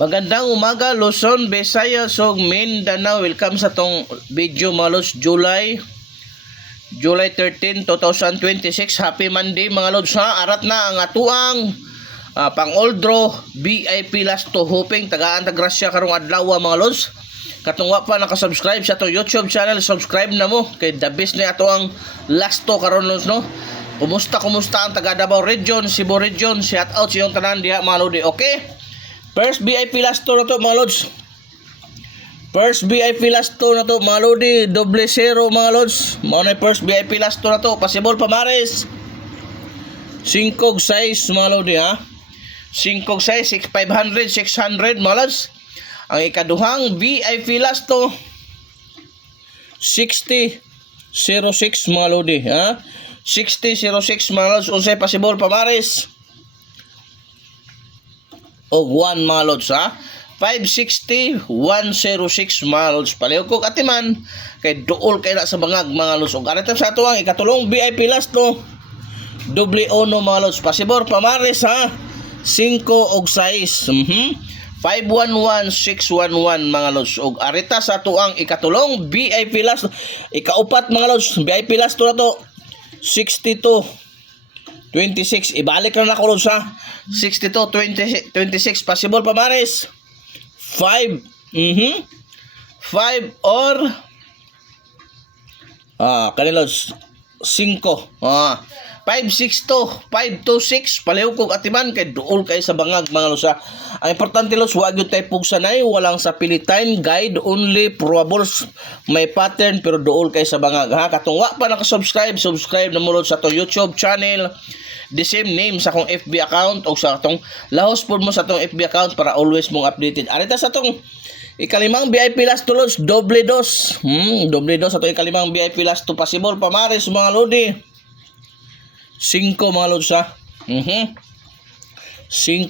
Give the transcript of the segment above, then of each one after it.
Magandang umaga, Luzon, Visayas, ug Mindanao. Welcome sa tong video mga lods, July 13, 2026. Happy Monday mga lods ha. Arat na ang atuang pang-oldro VIP last to hoping tagaan ta grasya karong adlaw mga lods. Katungwa pa nakasubscribe sa to YouTube channel, subscribe na mo kay the best na ato ang last to karon lods no. Kumusta ang taga Davao Region, Cebu Region, shout out sa iyong tanan diha mga lodi, okay? First VIP last to na to mga lods. First VIP last to na to mga lodi, double zero mga lods. Mao na first VIP last to na to, possible pamares 5 6 mga lodi ha. 5 6 500 600 mga lods. Ang ikaduhang VIP last to 60 06 mga lodi ha. 60 06 mga lods, unsay possible pamares o 1 mga lods ha. 560 106 mga lods. Paliw ko katiman kay duol kay na sa bangag mga lods. Ug aritan sa ato ang ikatulong VIP last to doble ono mga lods. Pasibor pamares ha. 5 og 6. 511 611 mga lods. Ug arita sa ato ang ikatulong VIP last ikaupat mga lods. VIP last to na to 62 26. Ibalik na ko lods ha. 62 26 possible pamares 5 5 or kanilos 5 562 526 paliw kog atiman kay duol kay sa bangag mga losa. Ang importante los wag gyud tay pugsanay, walang sa pilitain, guide only, probables, may pattern pero duol kay sa bangag ha. Katungwa pa naka-subscribe na mo sa to YouTube channel, the same name sa akong FB account o sa atong lahos po mo sa atong FB account para always mong updated. Arita sa atong ikalimang VIP last to lods, doble dos. Doble dos atong ikalimang VIP last to possible pamares mga lodi. 5 mga lods ha. 5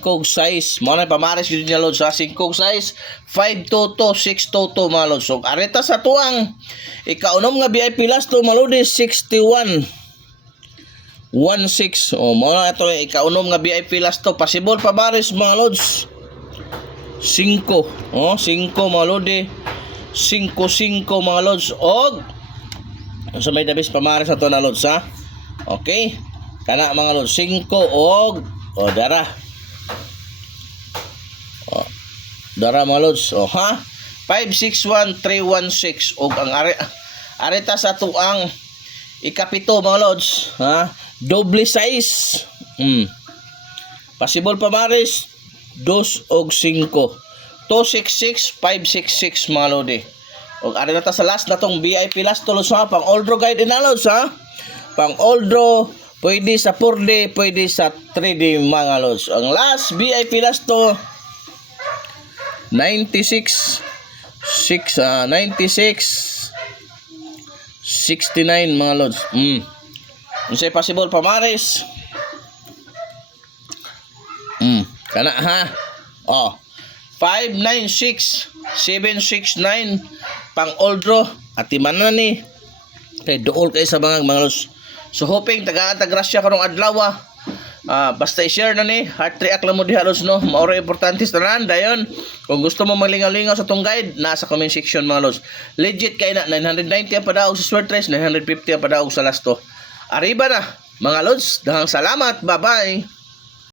og 6. Mo na pamares gyud niya lods ha. 5 og 6, 5 toto, 6 toto mga lods. So arita sa tuang ikaunom nga VIP last to mga lodi 61 16. Mo na ito ikaunom nga VIP last to possible pamares mga lods 5. 5 mga lodi 5 mga lods og sa may dabis pamares ato na lods ha. Okay, kana mga lods 5 og dara dara mga lods ha. 561 316 og ang arita sa tuang ikapito mga lods ha. Doble size. Possible pamares 2 og 5. 266 566 mga lodi. Og ari na ta sa last na tong VIP last to lods ha. Pang oldro guide na lods ha. Pang oldro pwede sa 4D, pwede sa 3D mga lods. Ang last VIP last to 96 69 mga lods. Unsay possible pamares kana ha. 596 769 pang oldro atiman na ni kay duol kay sa bangag mga lods. So hoping tagaan ta grasya karong adlaw basta i-share na ni heart react lang mo diha lods no. Maoro importante sa tanan dayon. Kung gusto mo maglingaw-lingaw sa tong guide nasa comment section mga lods. Legit kay na 990 ang padaog sa sword race, 950 ang padaog sa last to. Arriba na mga lods, dahang salamat, bye bye.